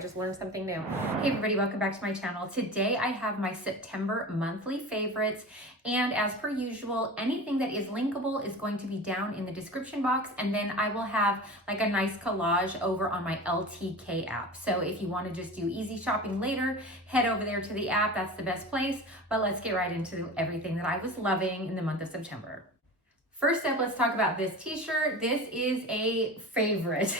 I just learned something new. Hey everybody, welcome back to my channel. Today I have my September monthly favorites, and as per usual, anything that is linkable is going to be down in the description box, and then I will have like a nice collage over on my LTK app. So if you want to just do easy shopping later, head over there to the app. That's the best place. But let's get right into everything that I was loving in the month of September. First up, let's talk about this t-shirt. This is a favorite.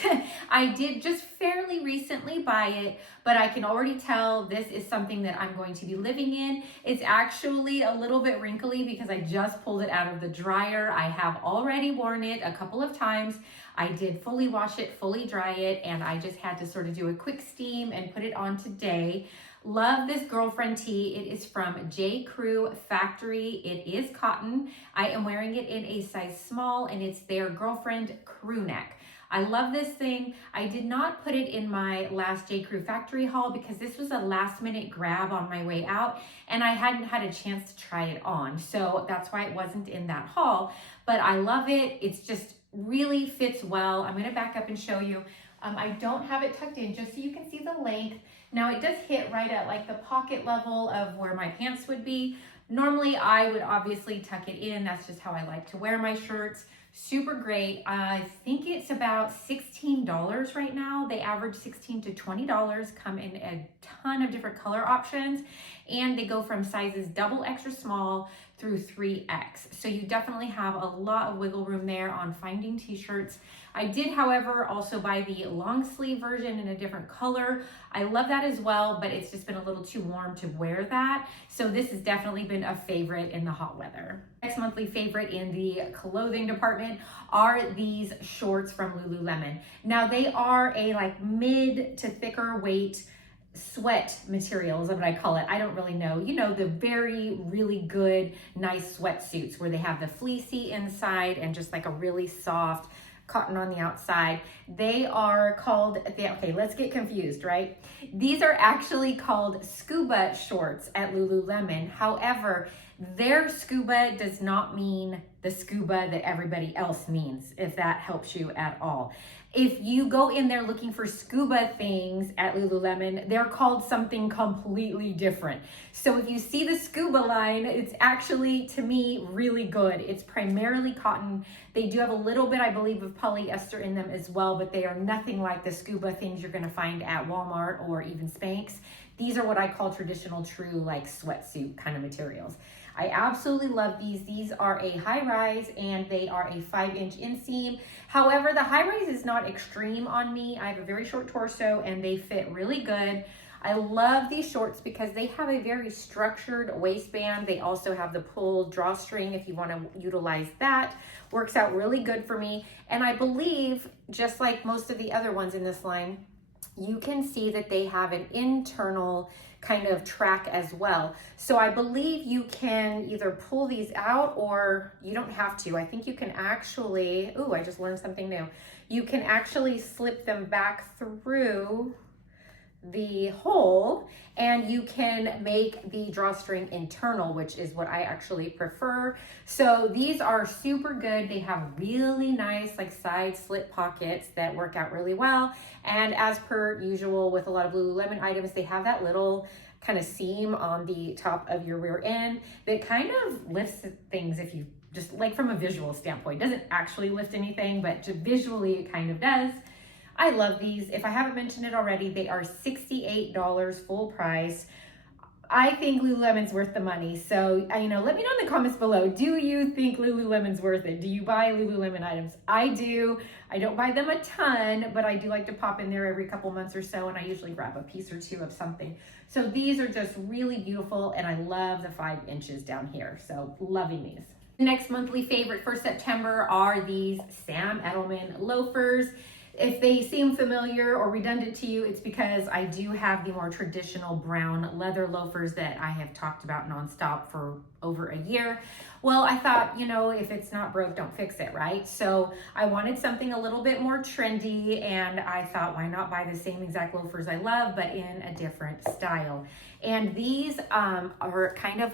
I did just fairly recently buy it, but I can already tell this is something that I'm going to be living in. It's actually a little bit wrinkly because I just pulled it out of the dryer. I have already worn it a couple of times. I did fully wash it, fully dry it, and I just had to sort of do a quick steam and put it on today. Love this girlfriend tee. It is from J. Crew Factory. It is cotton. I am wearing it in a size small, and it's their girlfriend crew neck. I love this thing. I did not put it in my last J. Crew Factory haul because this was a last minute grab on my way out and I hadn't had a chance to try it on. So that's why it wasn't in that haul, but I love it. It's just really fits well. I'm gonna back up and show you. I don't have it tucked in just so you can see the length. Now it does hit right at like the pocket level of where my pants would be. Normally I would obviously tuck it in. That's just how I like to wear my shirts. Super great. I think it's about $16 right now. They average $16 to $20, come in a ton of different color options, and they go from sizes double extra small through 3X. So you definitely have a lot of wiggle room there on finding t-shirts. I did, however, also buy the long sleeve version in a different color. I love that as well, but it's just been a little too warm to wear that. So this has definitely been a favorite in the hot weather. Next monthly favorite in the clothing department are these shorts from Lululemon. Now they are a like mid to thicker weight sweat material is what I call it. I don't really know. You know, the very, really good, nice sweatsuits where they have the fleecy inside and just like a really soft cotton on the outside. They are called, okay, let's get confused, right? These are actually called scuba shorts at Lululemon. However, their scuba does not mean the scuba that everybody else means, if that helps you at all. If you go in there looking for scuba things at Lululemon, they're called something completely different. So if you see the scuba line, it's actually, to me, really good. It's primarily cotton. They do have a little bit, I believe, of polyester in them as well, but they are nothing like the scuba things you're gonna find at Walmart or even Spanx. These are what I call traditional, true, like sweatsuit kind of materials. I absolutely love these. These are a high rise and they are a 5-inch inseam. However, the high rise is not extreme on me. I have a very short torso and they fit really good. I love these shorts because they have a very structured waistband. They also have the pull drawstring if you want to utilize that. Works out really good for me. And I believe, just like most of the other ones in this line, you can see that they have an internal kind of track as well. So I believe you can either pull these out or you don't have to. I think you can actually, ooh, I just learned something new. You can actually slip them back through the hole and you can make the drawstring internal, which is what I actually prefer. So these are super good. They have really nice like side slit pockets that work out really well. And as per usual with a lot of Lululemon items, they have that little kind of seam on the top of your rear end that kind of lifts things if you just like from a visual standpoint. It doesn't actually lift anything, but visually it kind of does. I love these. If I haven't mentioned it already, they are $68 full price. I think Lululemon's worth the money. So, let me know in the comments below. Do you think Lululemon's worth it? Do you buy Lululemon items? I do. I don't buy them a ton, but I do like to pop in there every couple months or so, and I usually grab a piece or two of something. So these are just really beautiful, and I love the 5 inches down here. So loving these. The next monthly favorite for September are these Sam Edelman loafers. If they seem familiar or redundant to you, it's because I do have the more traditional brown leather loafers that I have talked about nonstop for over a year. Well, I thought, if it's not broke, don't fix it, right? So I wanted something a little bit more trendy, and I thought, why not buy the same exact loafers I love, but in a different style? And these are kind of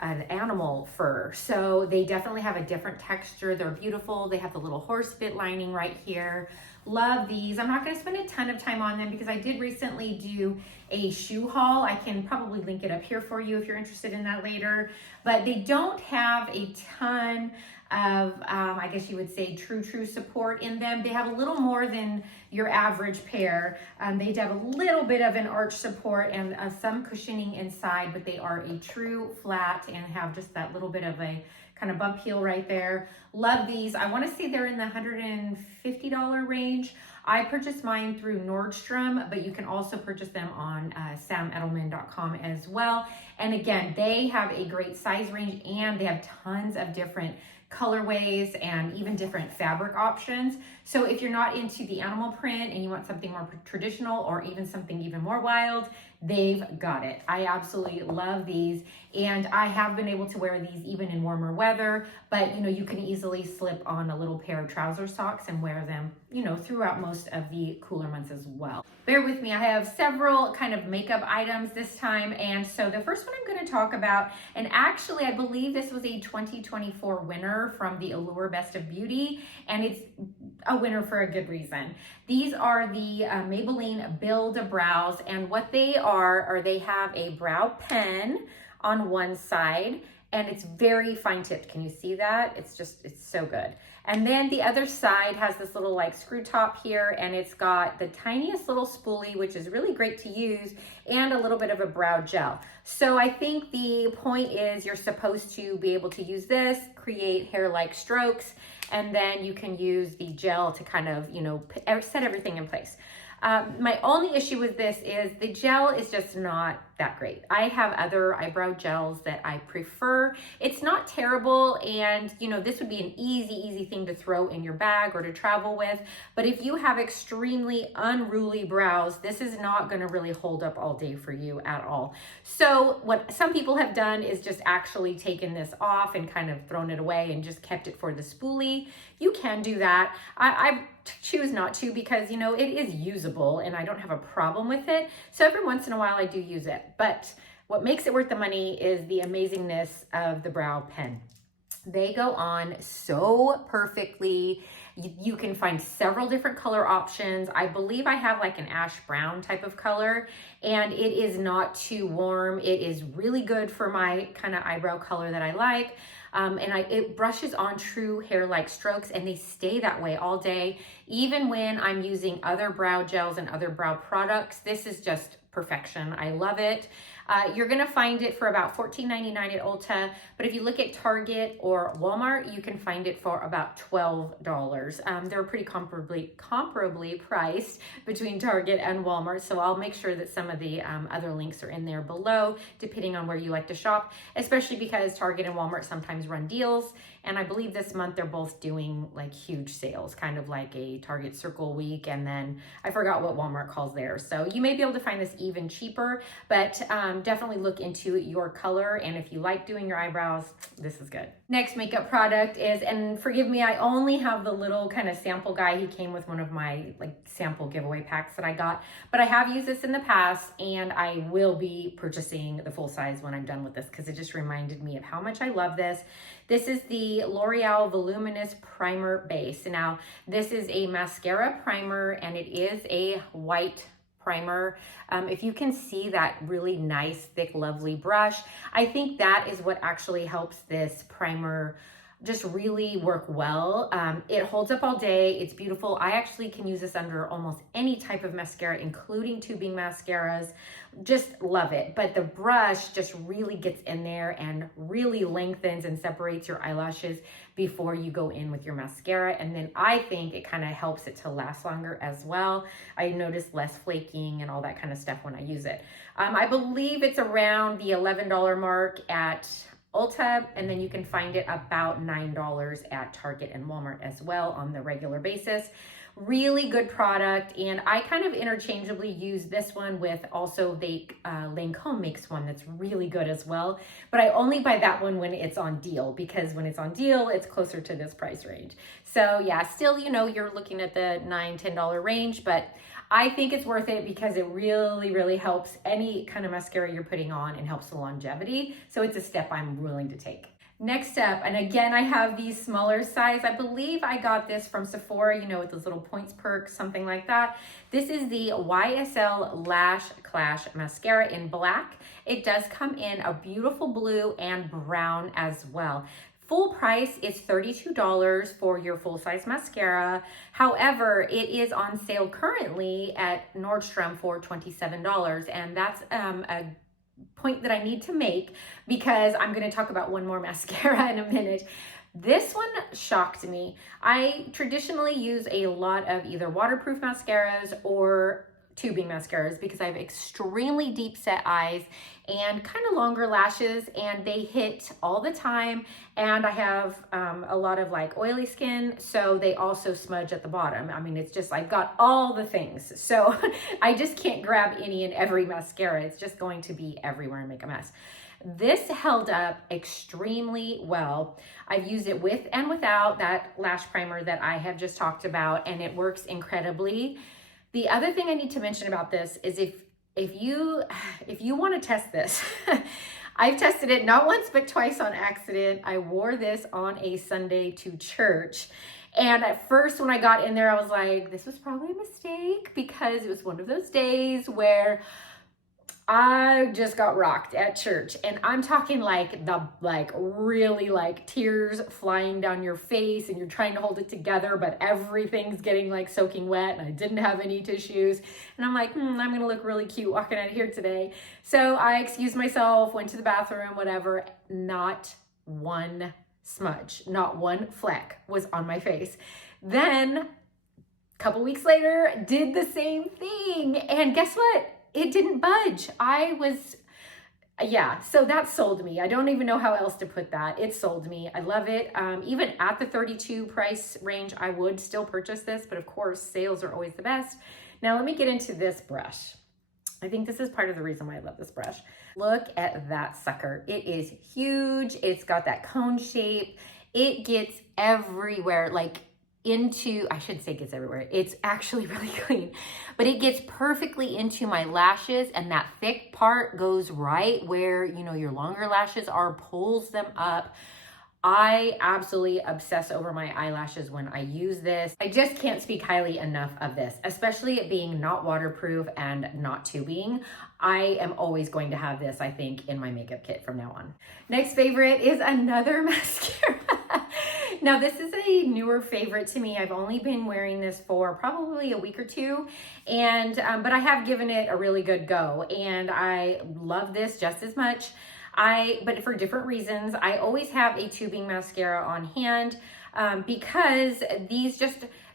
an animal fur. So they definitely have a different texture. They're beautiful. They have the little horse bit lining right here. Love these. I'm not going to spend a ton of time on them because I did recently do a shoe haul. I can probably link it up here for you if you're interested in that later. But they don't have a ton of, I guess you would say, true support in them. They have a little more than your average pair. They have a little bit of an arch support and some cushioning inside, but they are a true flat and have just that little bit of a kind of bump heel right there. Love these. I want to say they're in the $150 range. I purchased mine through Nordstrom, but you can also purchase them on samedelman.com as well. And again, they have a great size range and they have tons of different colorways and even different fabric options. So if you're not into the animal print and you want something more traditional or even something even more wild, they've got it. I absolutely love these, and I have been able to wear these even in warmer weather, but you know, you can easily slip on a little pair of trouser socks and wear them, you know, throughout most of the cooler months as well. Bear with me, I have several kind of makeup items this time, and so the first one I'm going to talk about, and actually I believe this was a 2024 winner from the Allure Best of Beauty, and it's a winner for a good reason. These are the Maybelline Build Brows, and what they are they have a brow pen on one side, and it's very fine tipped. Can you see that? It's so good. And then the other side has this little like screw top here, and it's got the tiniest little spoolie, which is really great to use, and a little bit of a brow gel. So I think the point is you're supposed to be able to use this, create hair-like strokes, and then you can use the gel to kind of, you know, set everything in place. My only issue with this is the gel is just not that great. I have other eyebrow gels that I prefer. It's not terrible, and you know, this would be an easy thing to throw in your bag or to travel with, but if you have extremely unruly brows, this is not going to really hold up all day for you at all. So what some people have done is just actually taken this off and kind of thrown it away and just kept it for the spoolie. You can do that. I choose not to because, you know, it is usable and I don't have a problem with it. So every once in a while I do use it. But what makes it worth the money is the amazingness of the brow pen. They go on so perfectly. You can find several different color options. I believe I have like an ash brown type of color, and it is not too warm. It is really good for my kind of eyebrow color that I like. It brushes on true hair-like strokes, and they stay that way all day. Even when I'm using other brow gels and other brow products, this is just perfection. I love it. You're gonna find it for about $14.99 at Ulta, but if you look at Target or Walmart, you can find it for about $12. They're pretty comparably priced between Target and Walmart, so I'll make sure that some of the other links are in there below, depending on where you like to shop, especially because Target and Walmart sometimes run deals, and I believe this month they're both doing like huge sales, kind of like a Target Circle Week, and then I forgot what Walmart calls theirs. So you may be able to find this even cheaper, but definitely look into your color, and if you like doing your eyebrows, this is good. Next makeup product is, and forgive me, I only have the little kind of sample guy. He came with one of my like sample giveaway packs that I got, but I have used this in the past, and I will be purchasing the full size when I'm done with this because it just reminded me of how much I love this. This is the L'Oreal Voluminous Primer Base. Now, this is a mascara primer, and it is a white primer. If you can see that really nice, thick, lovely brush, I think that is what actually helps this primer just really work well. It holds up all day. It's beautiful. I actually can use this under almost any type of mascara, including tubing mascaras. Just love it. But the brush just really gets in there and really lengthens and separates your eyelashes before you go in with your mascara. And then I think it kind of helps it to last longer as well. I notice less flaking and all that kind of stuff when I use it. I believe it's around the $11 mark at Ulta, and then you can find it about $9 at Target and Walmart as well on the regular basis. Really good product, and I kind of interchangeably use this one with also the Lancome makes one that's really good as well, but I only buy that one when it's on deal, because when it's on deal, it's closer to this price range. So yeah, still, you know, you're looking at the $9-10 range, but I think it's worth it because it really helps any kind of mascara you're putting on and helps the longevity. So it's a step I'm willing to take. Next up, and again, I have these smaller size. I believe I got this from Sephora, you know, with those little points perks, something like that. This is the YSL Lash Clash mascara in black. It does come in a beautiful blue and brown as well. Full price is $32 for your full-size mascara. However, it is on sale currently at Nordstrom for $27, and that's a point that I need to make because I'm going to talk about one more mascara in a minute. This one shocked me. I traditionally use a lot of either waterproof mascaras or tubing mascaras because I have extremely deep set eyes and kind of longer lashes, and they hit all the time, and I have a lot of like oily skin, so they also smudge at the bottom. I mean, it's just, I've got all the things, so I just can't grab any and every mascara. It's just going to be everywhere and make a mess. This held up extremely well. I've used it with and without that lash primer that I have just talked about, and it works incredibly. The other thing I need to mention about this is if you want to test this, I've tested it not once but twice on accident. I wore this on a Sunday to church. And at first when I got in there, I was like, this was probably a mistake because it was one of those days where I just got rocked at church, and I'm talking like really like tears flying down your face and you're trying to hold it together, but everything's getting like soaking wet, and I didn't have any tissues. And I'm like, I'm going to look really cute walking out of here today. So I excused myself, went to the bathroom, whatever. Not one smudge, not one fleck was on my face. Then a couple weeks later, did the same thing. And guess what? It didn't budge. So that sold me. I don't even know how else to put that. It sold me. I love it. Even at the $32 price range, I would still purchase this, but of course, sales are always the best. Now let me get into this brush. I think this is part of the reason why I love this brush. Look at that sucker. It is huge. It's got that cone shape. It gets everywhere, I should say gets everywhere. It's actually really clean, but it gets perfectly into my lashes, and that thick part goes right where, your longer lashes are, pulls them up. I absolutely obsess over my eyelashes when I use this. I just can't speak highly enough of this, especially it being not waterproof and not tubing. I am always going to have this, I think, in my makeup kit from now on. Next favorite is another mascara. Now, this is a newer favorite to me. I've only been wearing this for probably a week or two, and but I have given it a really good go, and I love this just as much. But for different reasons. I always have a tubing mascara on hand because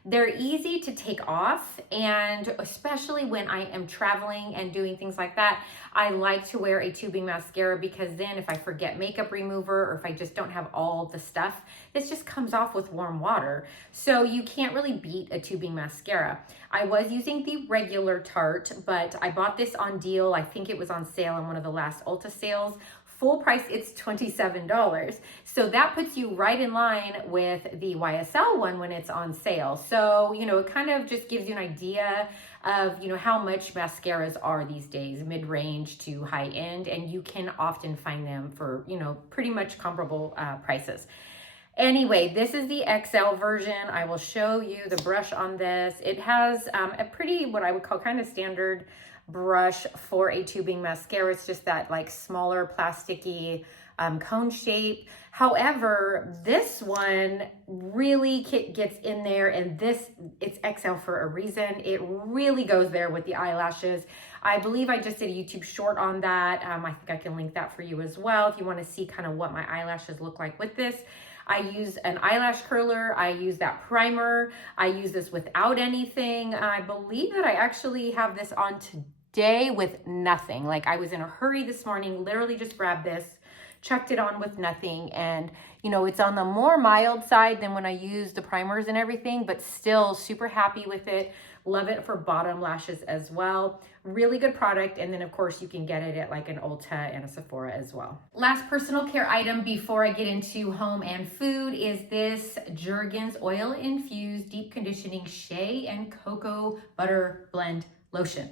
they're easy to take off, and especially when I am traveling and doing things like that, I like to wear a tubing mascara because then if I forget makeup remover or if I just don't have all the stuff, this just comes off with warm water. So you can't really beat a tubing mascara. I was using the regular Tarte, but I bought this on deal. I think it was on sale in one of the last Ulta sales. Full price, it's $27. So that puts you right in line with the YSL one when it's on sale. So, it kind of just gives you an idea of, how much mascaras are these days, mid-range to high-end, and you can often find them for, pretty much comparable prices. Anyway, this is the XL version. I will show you the brush on this. It has a pretty, what I would call kind of standard brush for a tubing mascara. It's just that smaller plasticky cone shape. However, this one really gets in there, and it's XL for a reason. It really goes there with the eyelashes. I believe I just did a YouTube short on that. I think I can link that for you as well if you want to see kind of what my eyelashes look like with this. I use an eyelash curler. I use that primer. I use this without anything. I believe that I actually have this on today with nothing. I was in a hurry this morning, literally just grabbed this, chucked it on with nothing. And, it's on the more mild side than when I use the primers and everything, but still super happy with it. Love it for bottom lashes as well. Really good product. And then of course you can get it at an Ulta and a Sephora as well. Last personal care item before I get into home and food is this Jergens oil infused deep conditioning shea and cocoa butter blend lotion.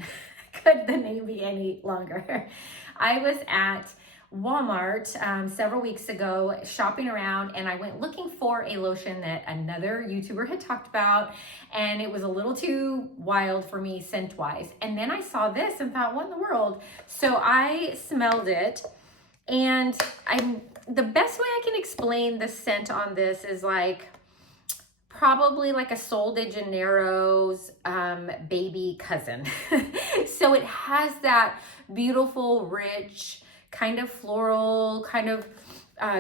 Could the name be any longer? I was at Walmart several weeks ago, shopping around, and I went looking for a lotion that another YouTuber had talked about, and it was a little too wild for me scent-wise. And then I saw this and thought, what in the world? So I smelled it, and the best way I can explain the scent on this is like probably like a Sol de Janeiro's baby cousin. So it has that beautiful, rich, kind of floral, kind of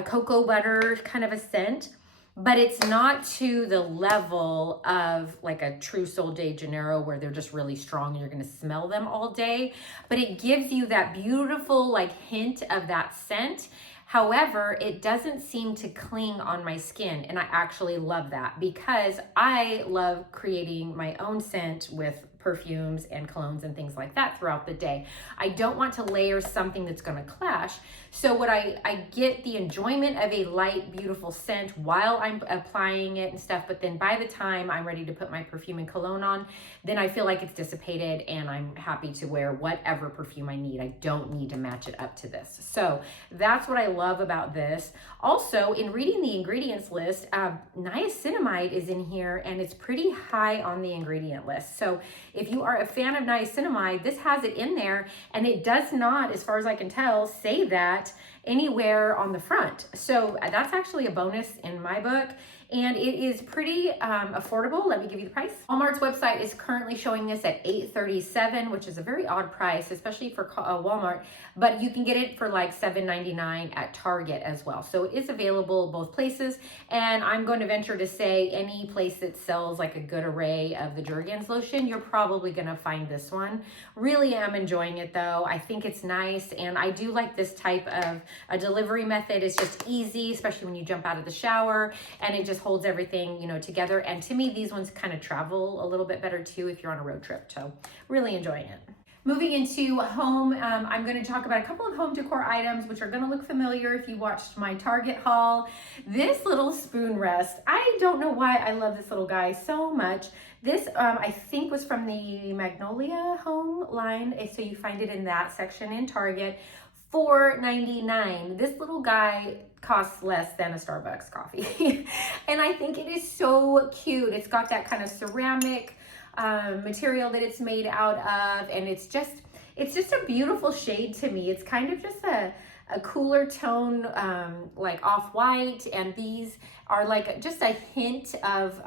cocoa butter kind of a scent, but it's not to the level of like a true Sol de Janeiro where they're just really strong and you're gonna smell them all day, but it gives you that beautiful like hint of that scent. However, it doesn't seem to cling on my skin, and I actually love that because I love creating my own scent with perfumes and colognes and things like that throughout the day. I don't want to layer something that's going to clash. So what I get the enjoyment of a light, beautiful scent while I'm applying it and stuff, but then by the time I'm ready to put my perfume and cologne on, then I feel like it's dissipated and I'm happy to wear whatever perfume I need. I don't need to match it up to this. So that's what I love about this. Also, in reading the ingredients list, niacinamide is in here and it's pretty high on the ingredient list. So if you are a fan of niacinamide, this has it in there, and it does not, as far as I can tell, say that anywhere on the front. So that's actually a bonus in my book, and it is pretty affordable. Let me give you the price. Walmart's website is currently showing this at $8.37, which is a very odd price, especially for Walmart, but you can get it for like $7.99 at Target as well. So it is available both places, and I'm going to venture to say any place that sells like a good array of the Jergens lotion, you're probably going to find this one. Really am enjoying it though. I think it's nice, and I do like this type of a delivery method. It's just easy, especially when you jump out of the shower, and it just holds everything, you know, together. And to me, these ones kind of travel a little bit better too if you're on a road trip. So really enjoying it. Moving into home, I'm going to talk about a couple of home decor items which are going to look familiar if you watched my Target haul. This little spoon rest, I don't know why I love this little guy so much. This I think was from the Magnolia Home line, so you find it in that section in Target. $4.99. This little guy costs less than a Starbucks coffee. And I think it is so cute. It's got that kind of ceramic material that it's made out of, and it's just a beautiful shade to me. It's kind of just a cooler tone, like off-white, and these are like just a hint of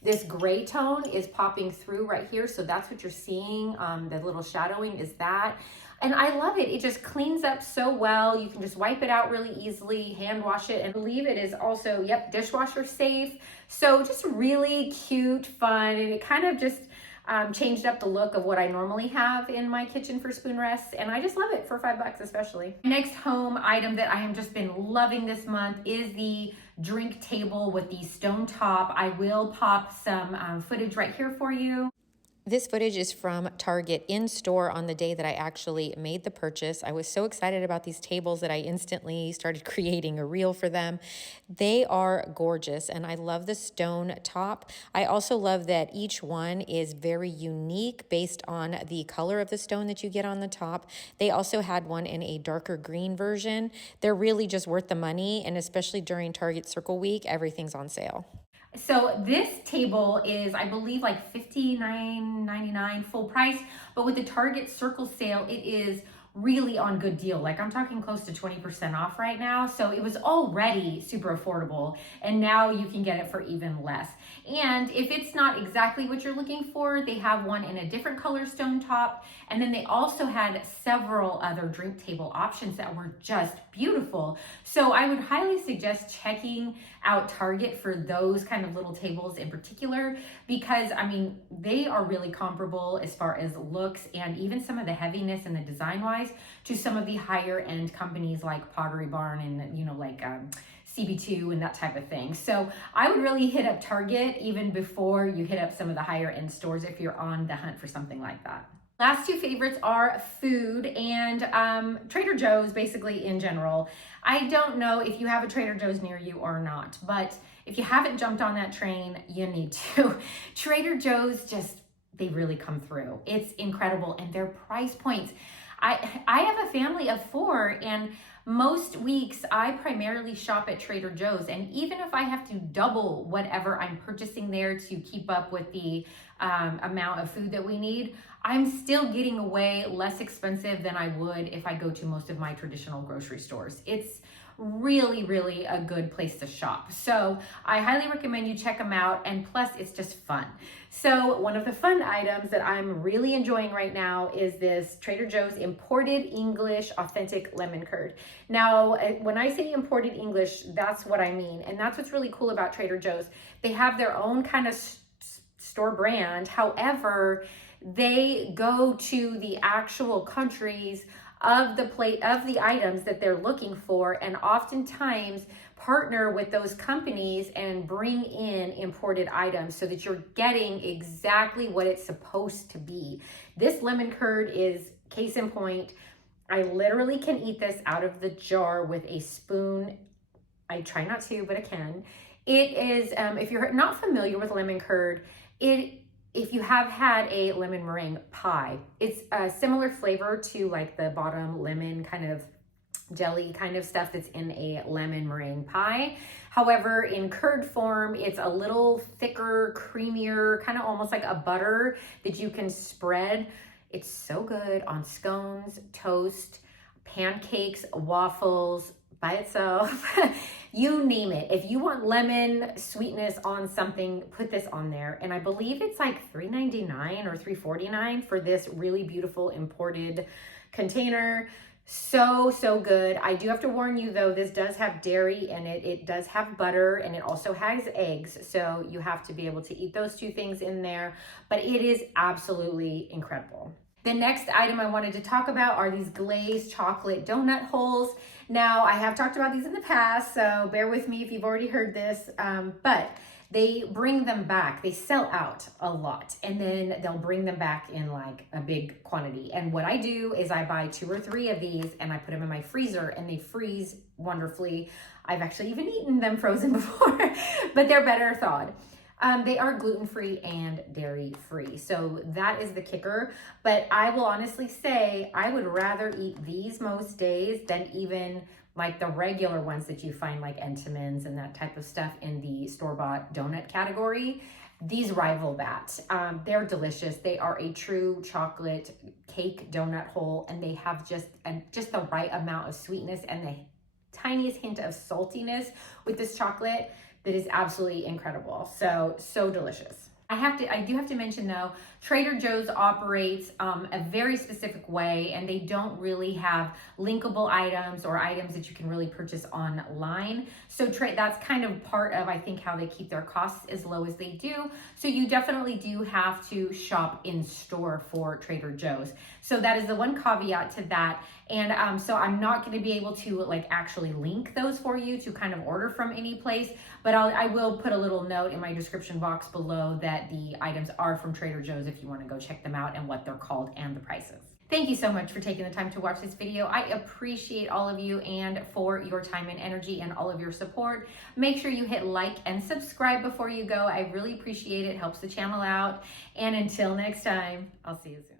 this gray tone is popping through right here. So that's what you're seeing. The little shadowing is that. And I love it. It just cleans up so well. You can just wipe it out really easily, hand wash it, and I believe it is also, yep, dishwasher safe. So just really cute, fun, and it kind of just changed up the look of what I normally have in my kitchen for spoon rests, and I just love it for $5 especially. Next home item that I have just been loving this month is the drink table with the stone top. I will pop some footage right here for you. This footage is from Target in store on the day that I actually made the purchase. I was so excited about these tables that I instantly started creating a reel for them. They are gorgeous, and I love the stone top. I also love that each one is very unique based on the color of the stone that you get on the top. They also had one in a darker green version. They're really just worth the money, and especially during Target Circle Week, everything's on sale. So this table is, I believe, like $59.99 full price, but with the Target Circle sale, it is really on good deal. Like I'm talking close to 20% off right now. So it was already super affordable, and now you can get it for even less. And if it's not exactly what you're looking for, they have one in a different color stone top. And then they also had several other drink table options that were just beautiful. So I would highly suggest checking out Target for those kind of little tables in particular, because I mean, they are really comparable as far as looks and even some of the heaviness and the design wise to some of the higher end companies like Pottery Barn and, you know, like CB2 and that type of thing. So I would really hit up Target even before you hit up some of the higher end stores if you're on the hunt for something like that. Last two favorites are food and Trader Joe's, basically in general. I don't know if you have a Trader Joe's near you or not, but if you haven't jumped on that train, you need to. Trader Joe's they really come through. It's incredible, and their price points. I have a family of 4, and Most weeks I primarily shop at Trader Joe's, and even if I have to double whatever I'm purchasing there to keep up with the amount of food that we need, I'm still getting away less expensive than I would if I go to most of my traditional grocery stores. It's really, really a good place to shop. So I highly recommend you check them out, and plus it's just fun. So one of the fun items that I'm really enjoying right now is this Trader Joe's Imported English Authentic Lemon Curd. Now, when I say imported English, that's what I mean. And that's what's really cool about Trader Joe's. They have their own kind of store brand. However, they go to the actual countries of the items that they're looking for, and oftentimes partner with those companies and bring in imported items so that you're getting exactly what it's supposed to be. This lemon curd is case in point. I literally can eat this out of the jar with a spoon. I try not to, but I can. It is, if you're not familiar with lemon curd, if you have had a lemon meringue pie, it's a similar flavor to like the bottom lemon kind of jelly kind of stuff that's in a lemon meringue pie. However, in curd form, it's a little thicker, creamier, kind of almost like a butter that you can spread. It's so good on scones, toast, pancakes, waffles, by itself, you name it. If you want lemon sweetness on something, put this on there. And I believe it's like $3.99 or $3.49 for this really beautiful imported container. So good. I do have to warn you though, this does have dairy in it. It does have butter, and it also has eggs. So you have to be able to eat those two things in there, but it is absolutely incredible. The next item I wanted to talk about are these glazed chocolate donut holes. Now, I have talked about these in the past, so bear with me if you've already heard this, but they bring them back. They sell out a lot, and then they'll bring them back in like a big quantity. And what I do is I buy 2 or 3 of these and I put them in my freezer, and they freeze wonderfully. I've actually even eaten them frozen before, but they're better thawed. They are gluten-free and dairy-free, so that is the kicker. But I will honestly say I would rather eat these most days than even like the regular ones that you find like Entenmann's and that type of stuff in the store-bought donut category. These rival that. They're delicious. They are a true chocolate cake donut hole, and they have just the right amount of sweetness and the tiniest hint of saltiness with this chocolate that is absolutely incredible. So delicious. I do have to mention though, Trader Joe's operates a very specific way, and they don't really have linkable items or items that you can really purchase online. So that's kind of part of, I think, how they keep their costs as low as they do. So you definitely do have to shop in store for Trader Joe's. So that is the one caveat to that. And so I'm not going to be able to like actually link those for you to kind of order from any place, but I will put a little note in my description box below that the items are from Trader Joe's if you want to go check them out and what they're called and the prices. Thank you so much for taking the time to watch this video. I appreciate all of you and for your time and energy and all of your support. Make sure you hit like and subscribe before you go. I really appreciate it. Helps the channel out. And until next time, I'll see you soon.